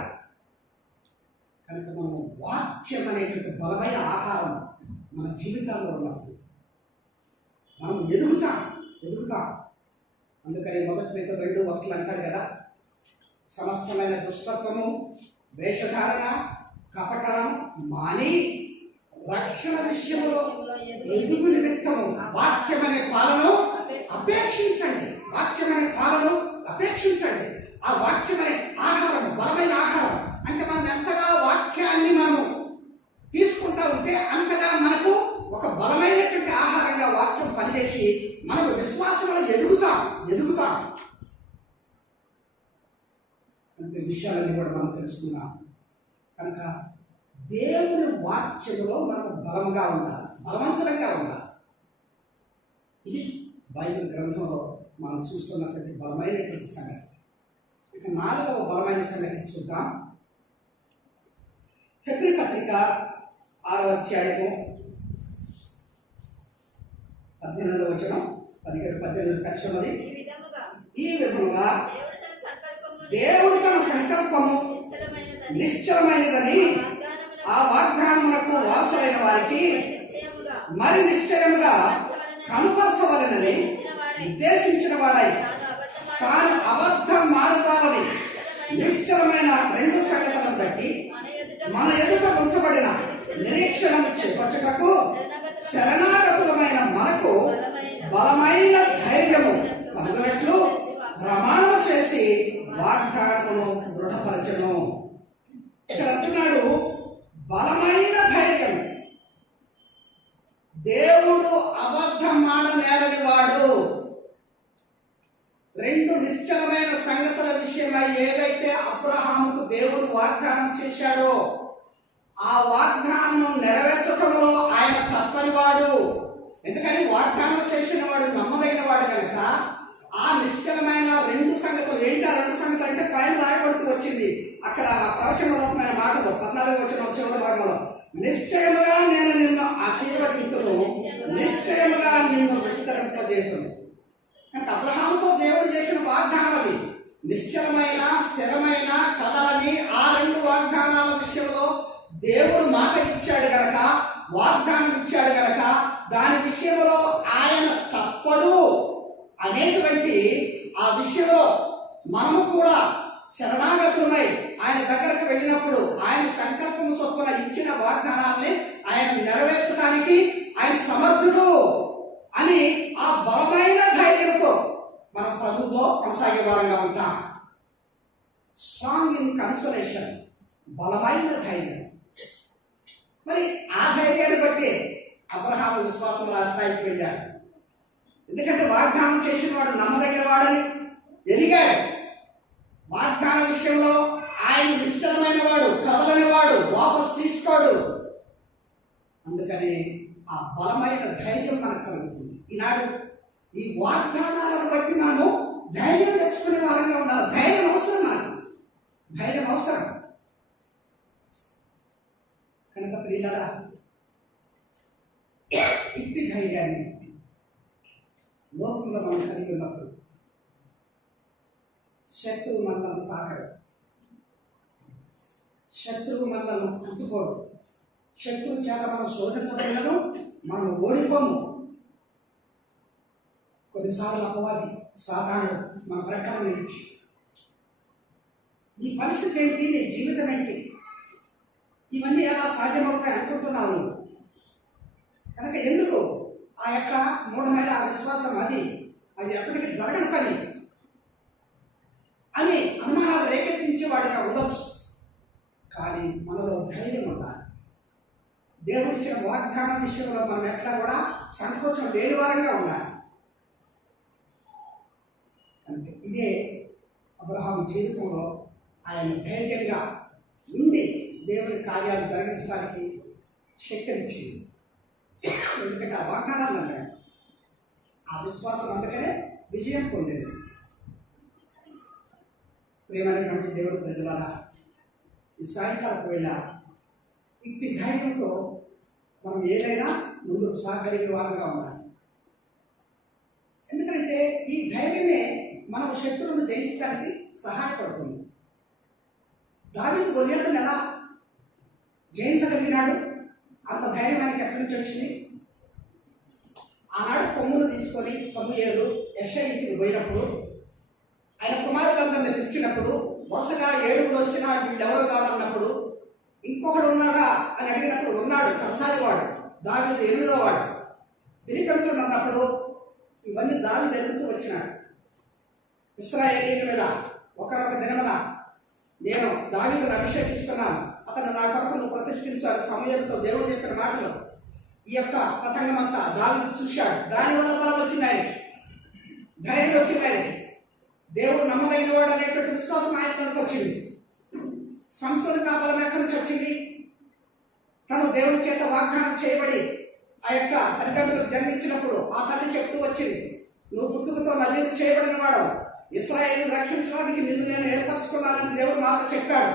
కనుక మనం వాక్యం అనేటువంటి బలమైన ఆహారం మన జీవితాల్లో ఉన్నప్పుడు మనం ఎదుగుతాం. అందుకని 1 Petrus 2:1 అంటారు కదా, సమస్తమైన దుష్టత్వము, వేషధారణ, కపటం మాని రక్షణ విషయంలో ఎదుగు నిమిత్తము వాక్యమనే పాలను అపేక్షించండి. ఆ వాక్యమనే ఆహారం, బలమైన ఆహారం. అంటే మనం ఎంతగా వాక్యాన్ని మనము తీసుకుంటా ఉంటే అంతగా మనకు ఒక బలమైనటువంటి ఆహారంగా వాక్యం పనిచేసి మనకు విశ్వాసంలో ఎదుగుతాం. అంటే విషయాలన్నీ కూడా మనం తెలుసుకున్నాం. కనుక దేవుని వాక్యంలో మనం బలవంతులంగా ఉండాలి. ఇది బైబిల్ గ్రంథంలో మనం చూస్తున్నటువంటి బలమైనటువంటి సంగతి. ఇక 4వ బలమైన సంగతి చూద్దాం. హెబ్రీ పత్రిక 6వ అధ్యాయము 18వ వచనం, 17-18 కక్షమది. ఈ విధముగా దేవుడు తన సంకల్పము నిశ్చలమైనదని ఆ వాగ్దానమునకు వారసులైన వారికి మరి నిశ్చయముగా కనుపరచవలెనని ఉద్దేశించిన వాడై తాను అబద్ధం మాడతానని నిశ్చలమైన 2 సంగతులను బట్టి మన ఎదుట ఉంచబడిన నిరీక్షణను చేపట్టుటకు శరణాగతులమైన మనకు బలమైన ధైర్యము కలుగునట్లు ప్రమాణం చేసి వాగ్దానమును దృఢపరచను. ఇక్కడ అంటున్నాడు బలమైన ధైర్యం. దేవుడు అబద్ధం మాడనేరని వాడు. 2 నిశ్చలమైన సంగతుల విషయమై ఏదైతే అబ్రహాముకు దేవుడు వాగ్దానం చేశాడో ఆ వాగ్దానం నెరవేర్చడంలో ఆయన తప్పనివాడు. ఎందుకని వాగ్దానం చేసిన వాడు నమ్మదగిన వాడు కనుక ఆ నిశ్చలమైన 2 సంగతులు ఏంటి? ఆ 2 సంగతులు అంటే పైన రాయబడుతూ వచ్చింది అక్కడ ప్రవచన రూపమైన మాటలు 14వ వచనం చివరి భాగంలో, నిశ్చయముగా నేను నిన్ను ఆశీర్వదించును, నిశ్చయముగా నిన్ను విస్తరింపజేయును. అంటే అబ్రహాముతో దేవుడు చేసిన వాగ్దానం అది. నిశ్చలమైన స్థిరమైన కథలని ఆ 2 వాగ్దానాల విషయంలో దేవుడు మాట ఇచ్చాడు గనక, వాగ్దానం ఇచ్చాడు గనక దాని విషయంలో ఆయన తప్పడు అనేటువంటి ఆ విషయంలో మనము కూడా శరణాగతులమై ఆయన దగ్గరకు వెళ్ళినప్పుడు ఆయన సంకల్పము చొప్పున ఇచ్చిన వాగ్దానాన్ని ఆయన నెరవేర్చడానికి ఆయన సమర్థుడు అని ఆ బలమైన ధైర్యంతో మనం ప్రభువులో కొనసాగే వారంగా ఉంటాం. స్ట్రాంగ్ ఇన్ కన్సోలేషన్, బలమైన ధైర్యం. మరి ఆ ధైర్యాన్ని బట్టి అబ్రహాము విశ్వాసంలో ఆ స్థాయికి వెళ్ళాడు. ఎందుకంటే వాగ్దానం చేసిన వాడు నమ్మదగిన వాడని ఎదిగాడు. వాగ్దాన విషయంలో ఆయన నిశ్చలమైన వాడు, కదలని వాడు, వాపస్ తీసుకోడు. అందుకని ఆ బలమైన ధైర్యం మనకు కలుగుతుంది. ఈనాడు ఈ వాగ్దానాలను బట్టి మనం ధైర్యం తెచ్చుకునే వారంగా ఉండాలి. ధైర్యం అవసరం, నాకు ధైర్యం అవసరం. కనుక ప్రియులారా, ఇట్టి ధైర్యాన్ని లోకంలో మనం కలిగి ఉన్నప్పుడు శత్రువు మనల్ని తాకడు, శత్రువు మనల్ని పుట్టుకోడు, శత్రువు చేత మనం శోధించబడినను మనం ఓడిపోము. కొన్నిసార్లు అపవాది సాధారణ మన ప్రక్కన నిలిచి నీ పరిస్థితి ఏంటి, నీ జీవితం ఏంటి, ఇవన్నీ ఎలా సాధ్యమవుతాయి అనుకుంటున్నావు నువ్వు. కనుక ఎందుకు ఆ యొక్క మూఢమైన విశ్వాసం అది ఎప్పటికీ జరగని పని అని అనుమానాలు రేకెత్తించేవాడిగా ఉండొచ్చు. కానీ మనలో ధైర్యం ఉండాలి. దేవుడు ఇచ్చిన వాగ్దానం విషయంలో మనం ఎట్లా కూడా సంకోచం లేని వారంగా ఉండాలి. అంటే ఇదే అబ్రహాము జీవితంలో ఆయన ధైర్యంగా ఉండి దేవుని కార్యాలు జరిగించడానికి శక్తినిచ్చింది. ఎందుకంటే ఆ వాగ్దానాలు అన్నాడు, ఆ విశ్వాసం అందుకనే విజయం పొందింది. ప్రేమైనటువంటి దేవుడు ప్రజలారా, ఈ సాయంకాలం వేళ ఇట్టి ధైర్యంతో మనం ఏదైనా ముందుకు సాగలిగే వారుగా ఉండాలి. ఎందుకంటే ఈ ధైర్యమే మనం శత్రువును జయించడానికి సహాయపడుతుంది. దావీదు గొలియాతును ఎలా జయించగలిగినాడు? అంత ధైర్యం ఆయనకి ఎక్కడి నుంచి వచ్చింది? ఆనాడు కొమ్మును తీసుకొని సమూయేలు యెషయా ఇంటికి పోయినప్పుడు, ఆయన కుమారులందరినీ పిలిచినప్పుడు వరుసగా 7 వచ్చినా వీళ్ళెవరు కాదన్నప్పుడు, ఇంకొకడు ఉన్నాడా అని అడిగినప్పుడు ఉన్నాడు, కడసారి వాడు దావీదు 8వ వాడు. ఫిలిష్తీయులు అన్నప్పుడు ఇవన్నీ దావీదు ఎదుగుతూ వచ్చినాడు. ఇశ్రాయేలీయుల మీద ఒకరొక దినమున నేను దావీదును అభిషేకిస్తున్నాను, అతను నా కొరకు నువ్వు ప్రతిష్ఠించాలి సమయంతో దేవుడు చెప్పిన మాటలు ఈ యొక్క పతంగం అంతా దావీదు చూశాడు. దానివల్ల బలం వచ్చింది, ఆయనకి ధైర్యం వచ్చింది, ఆయనకి దేవుడు నమ్మదగిన వాడు అనేటువంటి విశ్వాసం ఆయనకు వచ్చింది. సంస్థలకు ఆ బలం ఎక్కడి నుంచి వచ్చింది? తను దేవుని చేత వాగ్దానం చేయబడి ఆ యొక్క తల్లిదండ్రులకు జన్మించినప్పుడు ఆ తల్లి చెప్తూ వచ్చింది, నువ్వు పుట్టుకతో నజీరు చేయబడిన వాడు, ఇశ్రాయేలును రక్షించడానికి నిన్ను నేను ఏర్పరచుకున్నానని దేవుడు మాతో చెప్పాడు.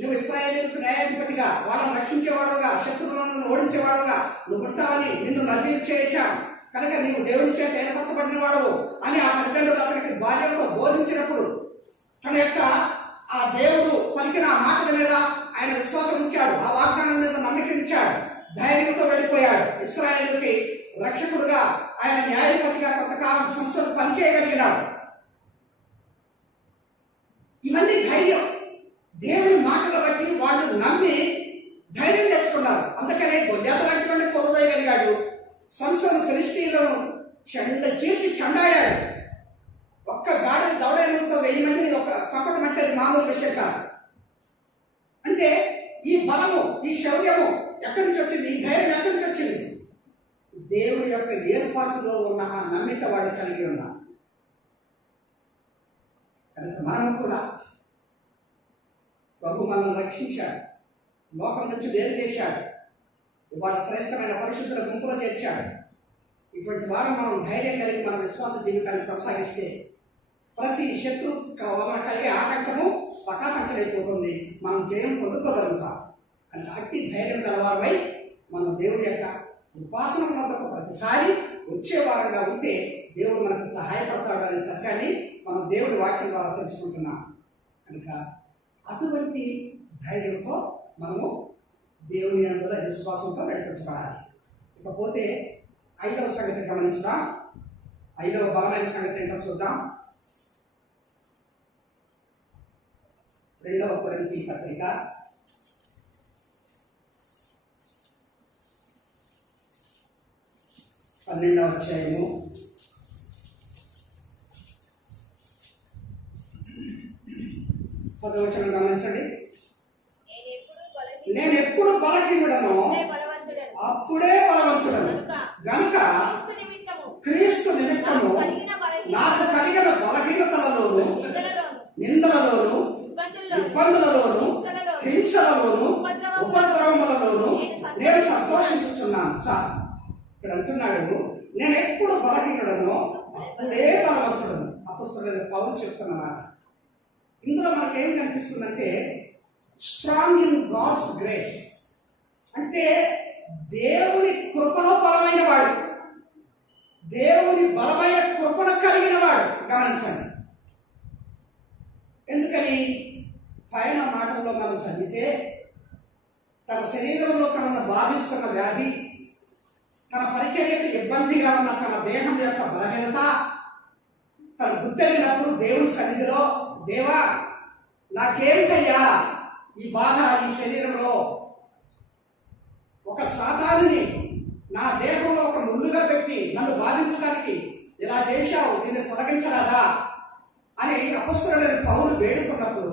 నువ్వు ఇశ్రాయేలుకు న్యాయాధిపతిగా, వాళ్ళని రక్షించేవాడుగా, శత్రువులను ఓడించేవాడుగా నువ్వు ఉంటావని నిన్ను నజీరు చేశాం, కనుక నీవు దేవుని చేత ఏర్పరచబడిన వాడు అని ఆ తల్లిదండ్రులు అతనికి బాల్యంలో బోధించినప్పుడు తన యొక్క ఆ దేవుడు పలికిన ఆ మాటల మీద ఆయన విశ్వాసం ఉంచాడు, ఆ వాగ్దానం మీద నమ్మిక ఉంచాడు, ధైర్యంతో వెళ్ళిపోయాడు. ఇశ్రాయేలుకి రక్షకుడుగా ఆయన న్యాయాధిపతిగా కొంతకాలం సంస్థలు పనిచేయగలిగినాడు. ఇవన్నీ ధైర్యం, దేవుని మాటలు బట్టి వాళ్ళు నమ్మి ధైర్యం తెచ్చుకున్నారు. అందుకనే గొల్యాతులంటే పొగదయగలిగాడు. సంసోను ఫిలిష్తీయులను చీల్చి చెండాడాడు. ఒక్క గాడి దౌడేముతో 1000 మందిని ఒక చంపటం అంటే అది మామూలు విషయం కాదు. అంటే ఈ బలము, ఈ శౌర్యము ఎక్కడి నుంచి వచ్చింది? ఈ ధైర్యం ఎక్కడి నుంచి వచ్చింది? దేవుని యొక్క ఏర్పాటులో ఉన్న ఆ నమ్మిక వాడు కలిగి ఉన్నాడు. కనుక మనము కూడా ప్రభు మనల్ని రక్షించాడు, లోకం నుంచి వేరు చేశాడు, ఇవాళ శ్రేష్టమైన పరిశుద్ధుల గుంపులో చేర్చాడు. ఇటువంటి వారు మనం ధైర్యం కలిగి మన విశ్వాస జీవితాన్ని కొనసాగిస్తే ప్రతి శత్రు వలన కలిగే ఆటంకము పటాపంచలైపోతుంది, మనం జయం పొందుకోగలుగుతాం. అంటే అట్టి ధైర్యం గలవారమై మనం దేవుడి యొక్క ఉపాసన వద్దకు ప్రతిసారి వచ్చేవారంగా ఉంటే దేవుడు మనకు సహాయపడతాడు అనే సత్యాన్ని మనం దేవుడి వాక్యం ద్వారా తెలుసుకుంటున్నాం. కనుక అటువంటి ధైర్యంతో మనము దేవుని అందులో విశ్వాసంతో నడిపించబడాలి. ఇకపోతే 5వ సంగతి గమనించుదాం. 5వ బలమైన సంగతి ఏంటో చూద్దాం. 2వ కొరింథీ పత్రిక 12వ అధ్యాయము 10వ వచనం గమనించండి. నేను ఎప్పుడు బలహీనుడను అప్పుడే బలవంతుడను గనుక క్రీస్తు నిమిత్తము నాకు కలిగిన బలహీనతలలోను, నిందలలోను, ఇబ్బందులలోను, హింసలలోను, ఉపద్రవములలోను నేను సంతోషించుచున్నాను. సార్ ఇక్కడ అంటున్నాడు, నేను ఎప్పుడు బలహీనుడను అప్పుడే బలవంతుడను. అపొస్తలుడైన పౌలు చెప్తున్నమాట. ఇందులో మనకేం కనిపిస్తుందంటే స్ట్రాంగ్ ఇన్ గాడ్స్ గ్రేస్, అంటే దేవుని కృపలో బలమైన వాడు, దేవుని బలమైన కృపను కలిగిన వాడు. గమనించండి, చదివితే తన శరీరంలో తనను బాధిస్తున్న వ్యాధి, తన పరిచర్యకు ఇబ్బందిగా ఉన్న తన దేహం యొక్క బలహీనత తను గుర్తెరిగినప్పుడు దేవుని సన్నిధిలో, దేవా నాకేమిటయ్యా ఈ బాధ ఈ శరీరంలో, ఒక సాతానుని నా దేహంలో ఒక ముళ్ళుగా పెట్టి నన్ను బాధించడానికి ఇలా చేశావు, దీన్ని తొలగించరాదా అని అపొస్తలుడైన పౌలు వేడుకున్నప్పుడు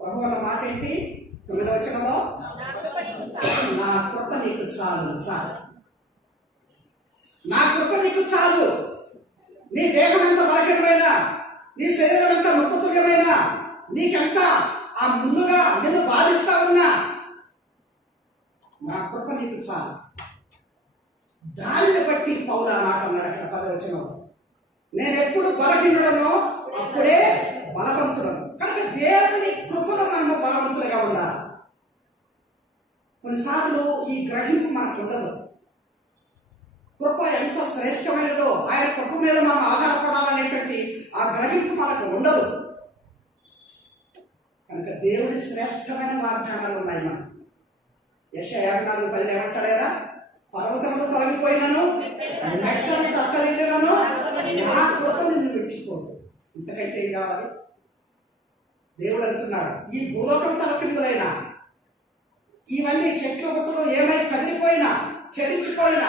ప్రభు అన్న మాట ఏంటి? 9వ వచనంలో, నా కృప నీకు చాలు, చాలు, నా కృప నీకు చాలు. నీ దేహం ఎంత బలహీనమైనా, నీ శరీరం ఎంత నొప్పుతుల్యమైనా, నీకెంత ఆ ముందుగా నేను బాధిస్తా ఉన్నా, నా కృప నీకు చాలు. దానిని బట్టి పౌలు ఆ మాట అన్నాడు అక్కడ 10వ వచనంలో, నేను ఎప్పుడు బలహీనుడనో అప్పుడే బలవంతుడను. కనుక దేవుని కృపలో మనము బలవంతులుగా ఉండాలి. కొన్నిసార్లు ఈ గ్రహింపు మనకు ఉండదు. కృప ఎంత శ్రేష్టమైనదో, ఆయన కృప మీద మనం ఆధారపడాలనేటువంటి ఆ గ్రహింపు మనకు ఉండదు. కనుక దేవుని శ్రేష్టమైన వాగ్దానాలు ఉన్నాయి మనకు. యెషయా 54:10 ఏమంటాడేరా? పర్వతములు తొలగిపోయినను, మెట్టలు తత్తరిల్లినను, నా కృప నిన్ను విడిచిపోదు. ఇంతకంటే ఏం కావాలి? దేవుడు అంటున్నాడు, ఈ భూలోకం తలకిందులైనా, ఇవన్నీ చెట్లు గుట్టలు ఏమై కదిలిపోయినా, చెరిచిపోయినా,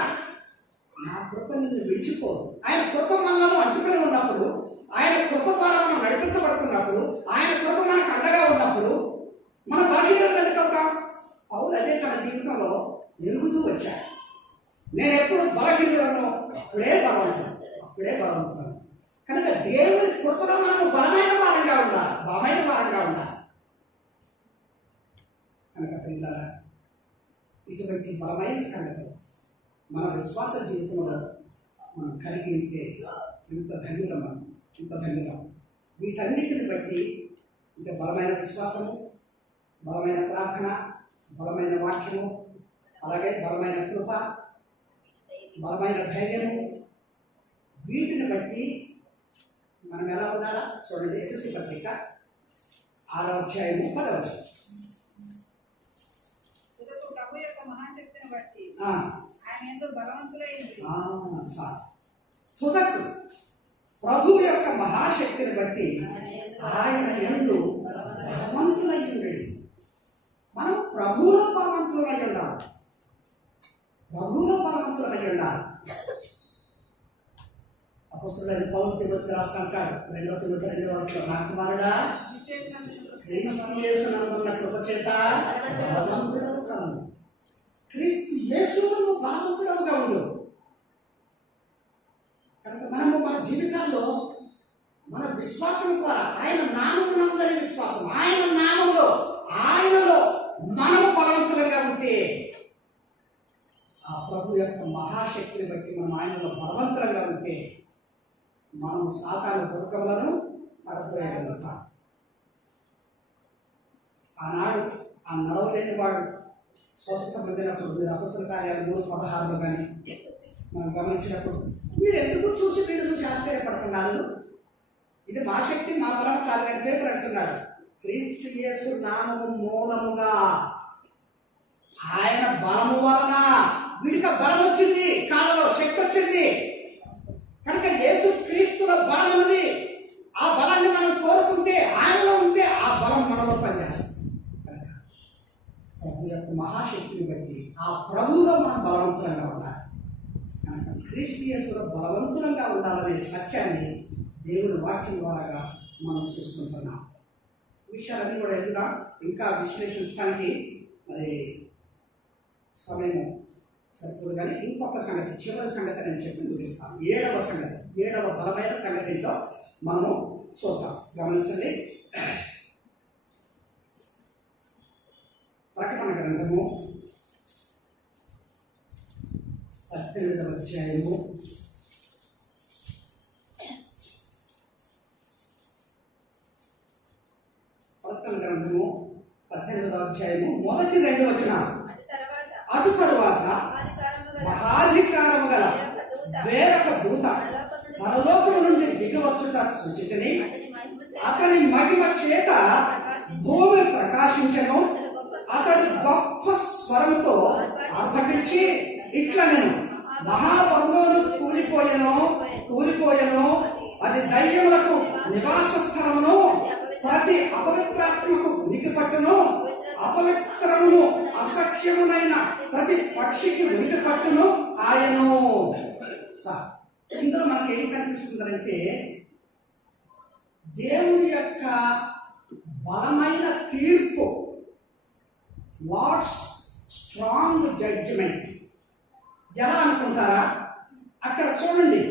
నా కృప నిన్ను విడిచిపోదు. ఆయన కృప మనలను అంటుకొని ఉన్నప్పుడు, ఆయన కృప ద్వారా మనం నడిపించబడుతున్నప్పుడు, ఆయన కృప మనకు అండగా ఉన్నప్పుడు మన బలహీనతలు వెనుకవుతాం. పౌలు అదే తన జీవితంలో ఎరుగుతూ వచ్చాడు. నేను ఎప్పుడు బలహీనుడనో అప్పుడే బలవంతుడు, అప్పుడే బలవంతుడు. కనుక దేవుని కృపలో మనము బలమైన వారంగా ఉండాలి, బలమైన వారంగా ఉండాలి. కనుక పిల్లల ఇటువంటి బలమైన సంగతులు మన విశ్వాస జీవితంలో మనం కలిగి ఉంటే ఇంత ధన్యులం, మనం ఇంత ధన్యులం. వీటన్నిటిని బట్టి ఇంకా బలమైన విశ్వాసము, బలమైన ప్రార్థన, బలమైన వాక్యము, అలాగే బలమైన కృప, బలమైన ధైర్యము, వీటిని బట్టి మనం ఎలా ఉండాలా చూడండి. ఎఫెసీ పత్రిక 6వ అధ్యాయము 10వ వచనం. ప్రభు యొక్క మహాశక్తిని బట్టి తుదకు ప్రభు యొక్క మహాశక్తిని బట్టి ఆయన యందు బలవంతులై ఉండేది. మనం ప్రభువులో బలవంతులమై ఉండాలి, ప్రభువులో బలవంతులమై ఉండాలి. అపొస్తలుడైన పౌలు తిమోతికి రాసిన అంటాడు 2వ తిమోతి 2వ వచనం, నా కుమారుడా క్రీస్తు యేసునందున్న కృప చేత బలవంతుడవు కావు. క్రీస్తు యేసునందు బలవంతుడవుగా ఉండు. కనుక మనము మన జీవితాల్లో మన విశ్వాసం ద్వారా, ఆయన నామమునందరి విశ్వాసం, ఆయన నామంలో, ఆయనలో మనము బలవంతులుగా ఉంటే ఆ ప్రభు యొక్క మహాశక్తిని బట్టి మనం ఆయనలో బలవంతులుగా ఉంటే మనము సాతాను దుర్గములను పడద్రోయగలుగుతాం. ఆనాడు ఆ నడవలేని వాడు స్వస్థత పొందినప్పుడు, మీరు అపొస్తలుల కార్యాలు 3:16లో కానీ మనం గమనించినప్పుడు, మీరు ఎందుకు చూసి వీడు చూసి ఆశ్చర్యపడుతున్నారు, ఇది మా శక్తి మా బలం కాదు అని పేతురు అంటున్నాడు. క్రీస్తు యేసు నామము మూలముగా, ఆయన బలము వలన వీడికి బలం వచ్చింది, కాళ్ళలో శక్తి వచ్చింది. కనుక యేసు క్రీస్తుల బలం ఉన్నది. ఆ బలాన్ని మనం కోరుకుంటే, ఆయనలో ఉంటే ఆ బలం మనలో పనిచేస్తుంది. కనుక ప్రభు యొక్క మహాశక్తిని బట్టి ఆ ప్రభువులో మనం బలవంతులంగా ఉండాలి. కనుక క్రీస్తు యేసులో బలవంతులంగా ఉండాలనే సత్యాన్ని దేవుని వాక్యం ద్వారా మనం చూసుకుంటున్నాం. విషయాలన్నీ కూడా ఎదుగా ఇంకా విశ్లేషించడానికి మరి సమయం సరిపోదు. కానీ ఇంకొక సంగతి, చివరి సంగతి నేను చెప్పి ముగిస్తాను. 7వ సంగతి, 7వ బలమైన సంగతి ఏంటో మనము చూద్దాం. గమనించండి. ప్రకటన గ్రంథము 18వ అధ్యాయము 18వ అధ్యాయము మొదటి 2 వచనాలు. అటు తరువాత మహాధికారము గల వేరొక దూత పరలోకము నుండి దిగవచ్చుట సూచితని అతని మహిమ చేత భూమి ప్రకాశించి నివాస స్థలమును ప్రతి అపవిత్రాత్మకు ఉనికి పట్టును, అపవిత్రమును అసఖ్యమునైన ప్రతి పక్షికి ఉనికి పట్టును ఆయను. ఇందులో మనకి ఏం కనిపిస్తుందంటే దేవుని యొక్క బలమైన తీర్పు, లార్డ్స్ స్ట్రాంగ్ జడ్జిమెంట్. ఎలా అనుకుంటారా? అక్కడ చూడండి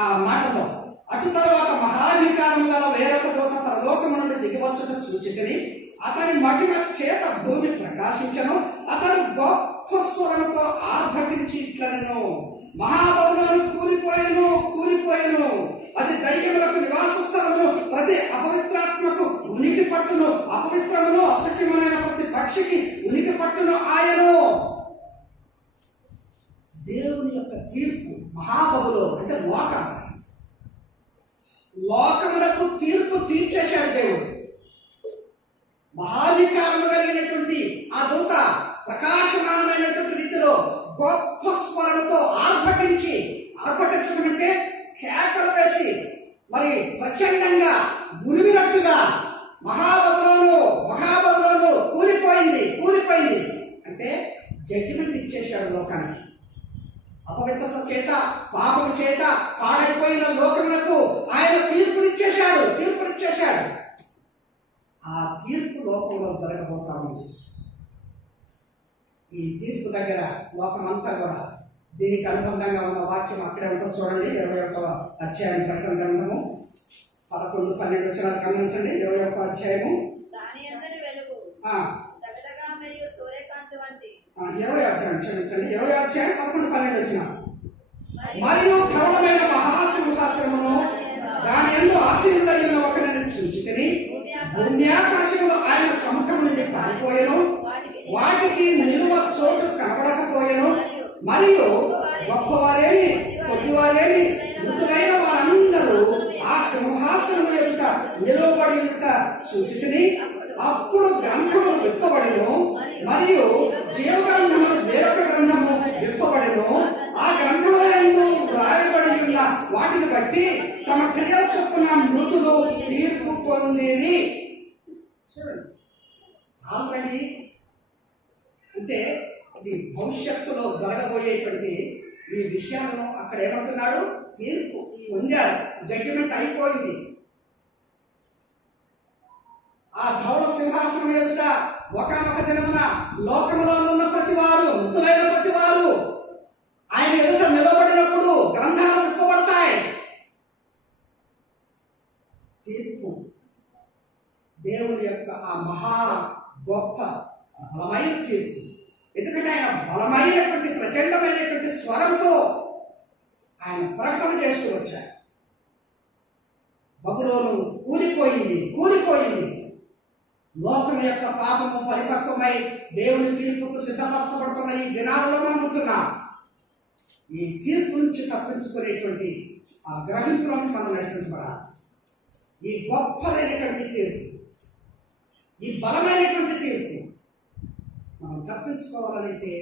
ఆ మాటలో, అటు తర్వాత మహాధికారం గల వేరొక దూత తన లోకము నుండి దిగివచ్చుట చూచితిని, అతని మహిమ చేత భూమి ప్రకాశించను, అతడు గొప్ప స్వరంతో ఆర్భటించి ఇట్లనెను, మహాబబులోను కూలిపోయెను, కూలిపోయెను, అది దయ్యములకు నివాస స్థలమును, ప్రతి అపవిత్రాత్మకు ఉనికి పట్టును, అపవిత్రమును అసఖ్యమైన ప్రతి పక్షికి ఉనికి పట్టును ఆయను. దేవుని యొక్క తీర్పు మహాబబులో అంటే లోకములకు తీర్పు తీర్చేశాడు దేవుడు. మహాధికారము కలిగినటువంటి ఆ దూత ప్రకాశమానమైనటువంటి రీతిలో గొప్ప స్వరంతో ఆర్భటించడం అంటే కేకలు వేసి మరి ప్రచండంగా ఉరిమినట్టుగా మహాబబులోను కూలిపోయింది అంటే జడ్జిమెంట్ ఇచ్చేశాడు లోకానికి. అపవిత్రత చేత, పాపం చేత పాడైపోయిన లోకములకు ఆయన తీర్పునిచ్చేశాడు. ఆ తీర్పు లోకంలో జరగబోతా ఉంది. ఈ తీర్పు దగ్గర లోకమంతా కూడా దీనికి అనుబంధంగా ఉన్న వాక్యం అక్కడే ఉంటుందో చూడండి. 21వ అధ్యాయం ప్రకటన గ్రంథము 11, 12 వచనాలు గమనించండి. 21వ అధ్యాయము 20వ అధ్యాయం 11, 12 వచనాలు. మరియు ప్రబలమైన మహాసింహాసనమును దాని యందు ఆసీనుడైన ఒకరిని చూచితిని, భూమి ఆకాశములు ఆయన సముఖము నుండి పారిపోయెను, వాటికి నిలువ చోటు కనబడకపోయెను. మరియు గొప్పవారేని కొద్దివారేని మృతులైన వారందరూ ఆ సింహాసనము ఎదుట నిలువబడి ఉంట చూచితిని. అప్పుడు గ్రంథము విప్పబడెను, మరియు జీవగ్రంథము వేరొక గ్రంథము విప్పబడెను. ఆ గ్రంథముల యందు వ్రాయబడి ఉన్న వాటిని బట్టి తమ క్రియల చొప్పున మృతులు తీర్పు పొందిరి. చూడండి, ఆల్రెడీ అంటే ఇది భవిష్యత్తులో జరగబోయేటువంటి ఈ విషయాలను అక్కడ ఏమంటున్నాడు? తీర్పు పొందారు, జడ్జిమెంట్ అయిపోయింది. ఆ ధవళ సింహాసనం ఎదుట ఒకనొక దినమున లోకంలో ఉన్న ప్రతి వారు, మృతులైన ప్రతి వారు ఆయన ఎదుట నిలబడినప్పుడు గ్రంథాలు విప్పబడతాయి. తీర్పు దేవుని యొక్క ఆ మహా గొప్ప బలమైన తీర్పు. ఎందుకంటే ఆయన బలమైనటువంటి ప్రచండమైనటువంటి స్వరంతో ఆయన ప్రకటన చేస్తూ వచ్చారు. బబులోను కూలిపోయింది. లోకం యొక్క పాపము పరిపక్వమై దేవుని తీర్పుకు సిద్ధపరచబడుతున్న ఈ దినాలలో మనం ఉంటున్నాం. ఈ తీర్పు నుంచి తప్పించుకునేటువంటి ఆ గ్రహింపులను మనం నడిపించబడాలి. ఈ గొప్పదైనటువంటి తీర్పు, ఈ బలమైనటువంటి తీర్పు మనం తప్పించుకోవాలంటే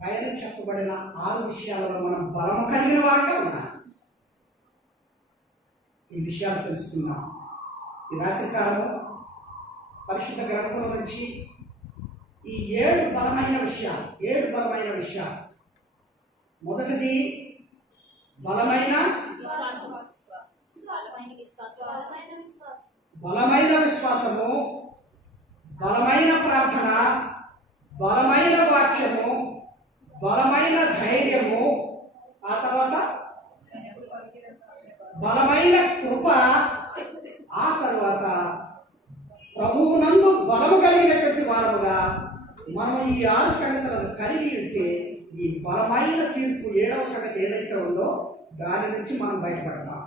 పైన చెప్పబడిన 6 విషయాలలో మనం బలము కలిగిన వారుగా ఉన్నాం. ఈ విషయాలు తెలుసుకున్నాం. ఈ రాత్రికాలంలో పరిశుద్ధ గ్రంథంలో నుంచి ఈ 7 బలమైన విషయాలు. మొదటిది బలమైన విశ్వాసము, బలమైన ప్రార్థన, బలమైన వాక్యము, బలమైన ధైర్యము, ఆ తర్వాత బలమైన కృప, ఆ తర్వాత ప్రభువునందు బలము కలిగినటువంటి వారముగా మనం ఈ 6 సంగతులను కలిగి ఉంటే ఈ బలమైన తీర్పు 7వ సంగతి ఏదైతే ఉందో దాని నుంచి మనం బయటపడతాం.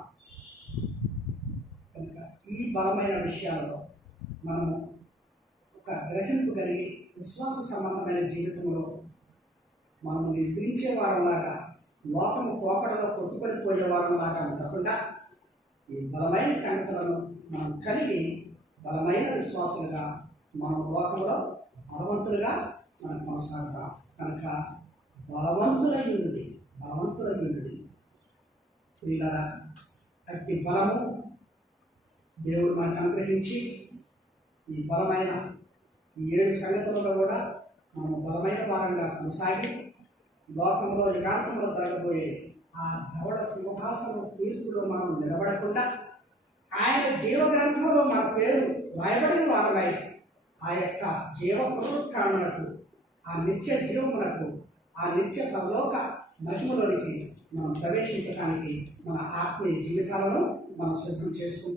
కనుక ఈ బలమైన విషయాల్లో మనము ఒక గ్రహింపు కలిగి విశ్వాస సంబంధమైన జీవితంలో మనము నిద్రించే వారంలాగా, లోకము పోకడలో కొట్టుకొనిపోయే వారంలాగా ఉండకుండా ఈ బలమైన సంగతులను మనం కలిగి బలమైన విశ్వాసులుగా మనం లోకంలో బలవంతులుగా మనం కొనసాగుతాం. కనుక బలవంతులయ్యుండి ప్రియులారా, అట్టి బలము దేవుడు మనకు అనుగ్రహించి ఈ బలమైన ఈ 7 సంగతులలో కూడా మనము బలమైన భాగంగా కొనసాగి లోకంలో ఏకాంతంలో జరగబోయే ఆ ధవళ సింహాసనం తీర్పులో మనం నిలబడకుండా ఆయన జీవ గ్రంథంలో మన పేరు రాయబడిన వారమై ఆ యొక్క జీవ పునరుత్థానమునకు, ఆ నిత్య జీవమునకు, ఆ నిత్య పరలోక మహిమలోనికి మనం ప్రవేశించడానికి మన ఆత్మీయ జీవితాలను మనం సిద్ధం చేసుకుంటాం.